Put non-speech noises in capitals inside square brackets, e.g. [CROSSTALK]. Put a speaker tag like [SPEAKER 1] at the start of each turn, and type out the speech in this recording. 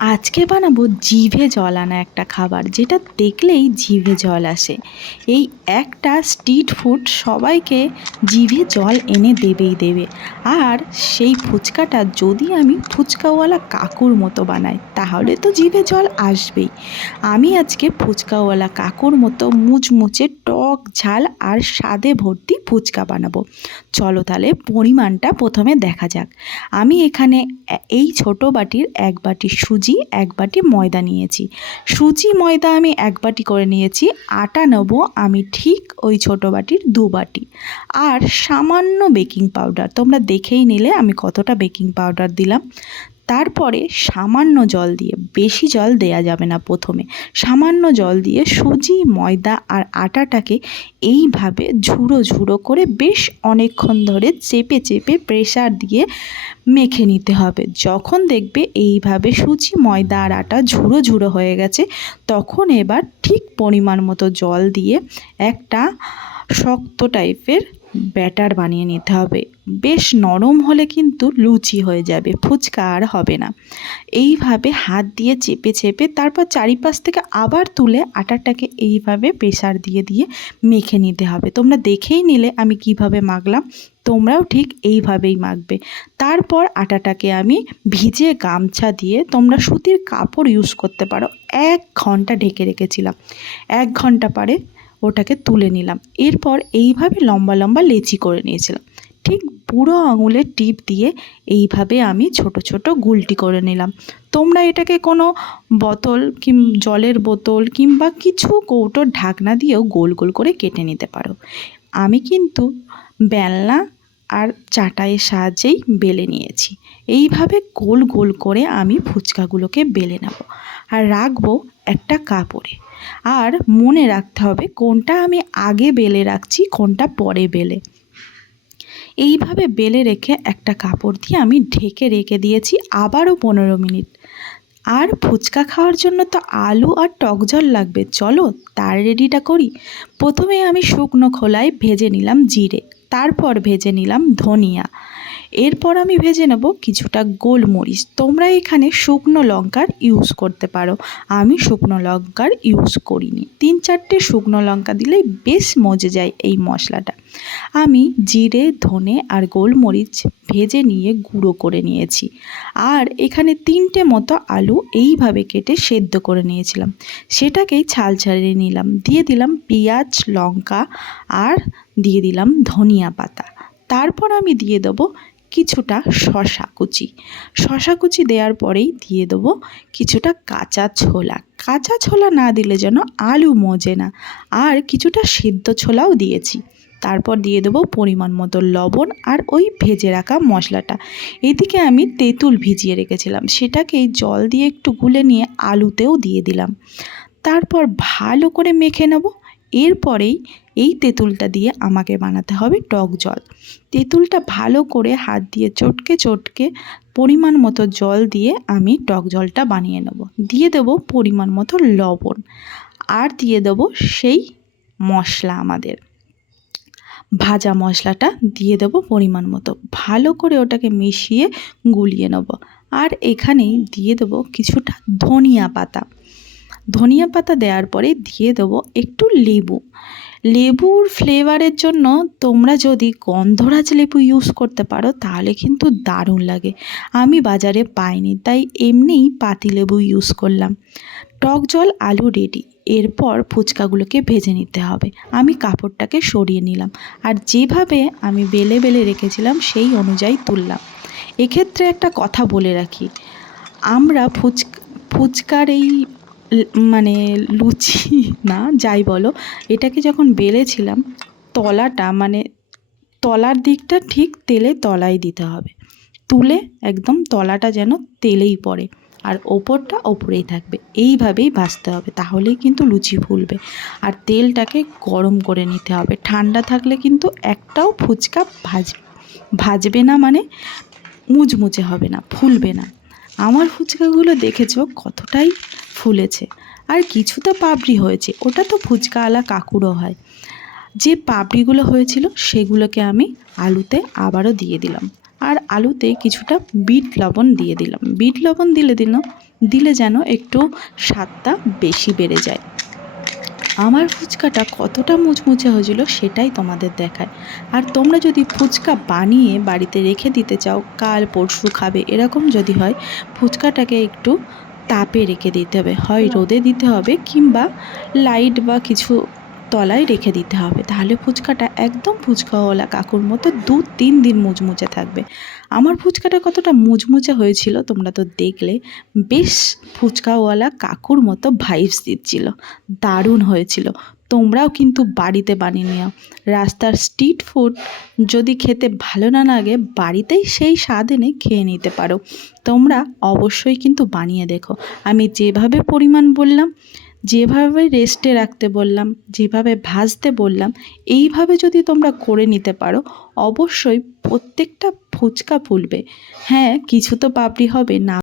[SPEAKER 1] আজকে বানাবো জিভে জল আনা একটা খাবার, যেটা দেখলেই জিভে জল আসে। এই একটা স্ট্রিট ফুড সবাইকে জিভে জল এনে দেবেই দেবে। আর সেই ফুচকাটা যদি আমি ফুচকাওয়ালা কাকুর মতো বানাই, তাহলে তো জিভে জল আসবেই। আমি আজকে ফুচকাওয়ালা কাকুর মতো মুচমুচে টক ঝাল আর স্বাদে ভর্তি ফুচকা বানাবো। চলো তাহলে পরিমাণটা প্রথমে দেখা যাক। আমি এখানে এই ছোট বাটির এক বাটি সুজি এক বাটি ময়দা নিয়েছি। সুজি ময়দা আমি এক বাটি করে নিয়েছি, আটা নেব আমি ঠিক ওই ছোট বাটির দু বাটি। আর সামান্য বেকিং পাউডার, তোমরা দেখেই নিলে আমি কতটা বেকিং পাউডার দিলাম। তারপরে সামান্য জল দিয়ে, বেশি জল দেয়া যাবে না প্রথমে, সামান্য জল দিয়ে সুজি, ময়দা আর আটাটাকে এইভাবে ঝুড়ো ঝুড়ো করে বেশ অনেকক্ষণ ধরে চেপে চেপে প্রেসার দিয়ে মেখে নিতে হবে। যখন দেখবে এইভাবে সুজি, ময়দা আর আটা ঝুড়ো ঝুড়ো হয়ে গেছে, তখন এবার ঠিক পরিমাণ মতো জল দিয়ে একটা শক্ত টাইপের ব্যাটার বানিয়ে নিতে হবে। বেশ নরম হলে কিন্তু লুচি হয়ে যাবে, ফুচকা আর হবে না। এইভাবে হাত দিয়ে চেপে চেপে তারপর চারিপাশ থেকে আবার তুলে আটাটাকে এইভাবে প্রেসার দিয়ে দিয়ে মেখে নিতে হবে। তোমরা দেখেই নিলে আমি কীভাবে মাখলাম, তোমরাও ঠিক এইভাবেই মাখবে। তারপর আটাটাকে আমি ভিজে গামছা দিয়ে তোমরা সুতির কাপড় ইউজ করতে পারো। এক ঘণ্টা ঢেকে রেখেছিলাম। এক ঘণ্টা পরে ওটাকে তুলে নিলাম। এরপর এইভাবে লম্বা লম্বা লেচি করে নিয়েছিলাম। ঠিক বুড়ো আঙুলের টিপ দিয়ে এইভাবে আমি ছোট ছোট গুলটি করে নিলাম। তোমরা এটাকে কোনো বোতল কিম, জলের বোতল কিংবা কিছু কৌটোর ঢাকনা দিয়েও গোল গোল করে কেটে নিতে পারো। আমি কিন্তু বেলনা আর চাটাইয়ের সাহায্যেই বেলে নিয়েছি। এইভাবে গোল গোল করে আমি ফুচকাগুলোকে বেলে নেব। আর রাখব একটা কাপড়ে। আর মনে রাখতে হবে কোনটা আমি আগে বেলে রাখছি, কোনটা পরে বেলে। এইভাবে বেলে রেখে একটা কাপড় দিয়ে আমি ঢেকে রেখে দিয়েছি আবারও পনেরো মিনিট। আর ফুচকা খাওয়ার জন্য তো আলু আর টক জল লাগবে। চলো তার রেডিটা করি। প্রথমে আমি শুকনো খোলায় ভেজে নিলাম জিরে, তারপর ভেজে নিলাম ধনিয়া। এরপর আমি ভেজে নেব কিছুটা গোলমরিচ। তোমরা এখানে শুকনো লঙ্কার ইউজ করতে পারো। আমি শুকনো লঙ্কার ইউজ করিনি। তিন চারটে শুকনো লঙ্কা দিলেই বেশ মজে যায় এই মশলাটা। আমি জিরে, ধনে আর গোলমরিচ ভেজে নিয়ে গুঁড়ো করে নিয়েছি। আর এখানে তিনটে মতো আলু এইভাবে কেটে সেদ্ধ করে নিয়েছিলাম। সেটাকেই ছাল ছাড়িয়ে নিলাম। দিয়ে দিলাম পেঁয়াজ, লঙ্কা আর দিয়ে দিলাম ধনিয়া পাতা। তারপর আমি দিয়ে দেবো কিছুটা শশা কুচি। শশা কুচি দেওয়ার পরেই দিয়ে দেবো কিছুটা কাঁচা ছোলা। কাঁচা ছোলা না দিলে যেন আলু মজে না। আর কিছুটা সিদ্ধ ছোলাও দিয়েছি। তারপর দিয়ে দেবো পরিমাণ মতো লবণ আর ওই ভেজে রাখা মশলাটা। এদিকে আমি তেঁতুল ভিজিয়ে রেখেছিলাম। সেটাকেই জল দিয়ে একটু গুলে নিয়ে আলুতেও দিয়ে দিলাম। তারপর ভালো করে মেখে নেব। এরপরেই এই তেঁতুলটা দিয়ে আমাকে বানাতে হবে টক জল। তেঁতুলটা ভালো করে হাত দিয়ে চটকে চটকে পরিমাণ মতো জল দিয়ে আমি টক জলটা বানিয়ে নেব। দিয়ে দেব পরিমাণ মতো লবণ আর দিয়ে দেবো সেই মশলা আমাদের। ভাজা মশলাটা দিয়ে দেবো পরিমাণ মতো। ভালো করে ওটাকে মিশিয়ে গুলিয়ে নেব। আর এখানেই দিয়ে দেবো কিছুটা ধনিয়া পাতা। ধনিয়া পাতা দেওয়ার পরে দিয়ে দেবো একটু লেবু। লেবুর ফ্লেভারের জন্য তোমরা যদি গন্ধরাজ লেবু ইউজ করতে পারো, তাহলে কিন্তু দারুণ লাগে। আমি বাজারে পাইনি, তাই এমনিই পাতিলেবু ইউজ করলাম। টক জল, আলু রেডি এরপর ফুচকাগুলোকে ভেজে নিতে হবে। আমি কাপড়টাকে সরিয়ে নিলাম, আর যেভাবে আমি বেলে বেলে রেখেছিলাম, সেই অনুযায়ী তুললাম। এক্ষেত্রে একটা কথা বলে রাখি, আমরা ফুচকা, ফুচকার এই মানে লুচি, [LAUGHS] না, যাই বলো। এটাকে যখন বেলেছিলাম, তলাটা মানে তলার দিকটা ঠিক তেলে তলায় দিতে হবে। তুলে একদম তলাটা যেন তেলেই পড়ে, আর ওপরটা ওপরেই থাকবে। এইভাবেই ভাজতে হবে, তাহলেই কিন্তু লুচি ফুলবে। আর তেলটাকে গরম করে নিতে হবে। ঠান্ডা থাকলে কিন্তু একটাও ফুচকা ভাজ, ভাজবে না মানে মুচমুচে হবে না, ফুলবে না। আমার ফুচকাগুলো দেখেছ কতটাই ফুলেছে। আর কিছু তো পাপড়ি হয়েছে, ওটা তো ফুচকাওয়ালা কাকুরও হয়। যে পাপড়িগুলো হয়েছিল, সেগুলোকে আমি আলুতে আবারও দিয়ে দিলাম। আর আলুতে কিছুটা বিট লবণ দিয়ে দিলাম। বিট লবণ দিলে দিল, দিলে যেন একটু স্বাদটা বেশি বেড়ে যায়। আমার ফুচকাটা কতটা মুচমুচে হয়েছিল সেটাই তোমাদের দেখায়। আর তোমরা যদি ফুচকা বানিয়ে বাড়িতে রেখে দিতে চাও, কাল পরশু খাবে, এরকম যদি হয়, ফুচকাটাকে একটু তাপে রেখে দিতে হবে। হয় রোদে দিতে হবে কিংবা লাইট বা কিছু তলায় রেখে দিতে হবে। তাহলে ফুচকাটা একদম ফুচকাওয়ালা কাকুর মতো দু তিন দিন মুচমুচে থাকবে। আমার ফুচকাটা কতটা মুচমুচে হয়েছিল তোমরা তো দেখলে। বেশ ফুচকাওয়ালা কাকুর মতো ভাইবস দিচ্ছিল। দারুণ হয়েছিল। তোমরাও কিন্তু বাড়িতে বানিয়ে নিও। রাস্তার স্ট্রিট ফুড যদি খেতে ভালো না লাগে, বাড়িতেই সেই স্বাদ এনে খেয়ে নিতে পারো। তোমরা অবশ্যই কিন্তু বানিয়ে দেখো। আমি যেভাবে পরিমাণ বললাম, যেভাবে রেস্টে রাখতে বললাম, যেভাবে ভাজতে বললাম, এইভাবে যদি তোমরা করে নিতে পারো, অবশ্যই প্রত্যেকটা ফুচকা ফুলবে। হ্যাঁ কিছু তো পাপড়ি হবে, না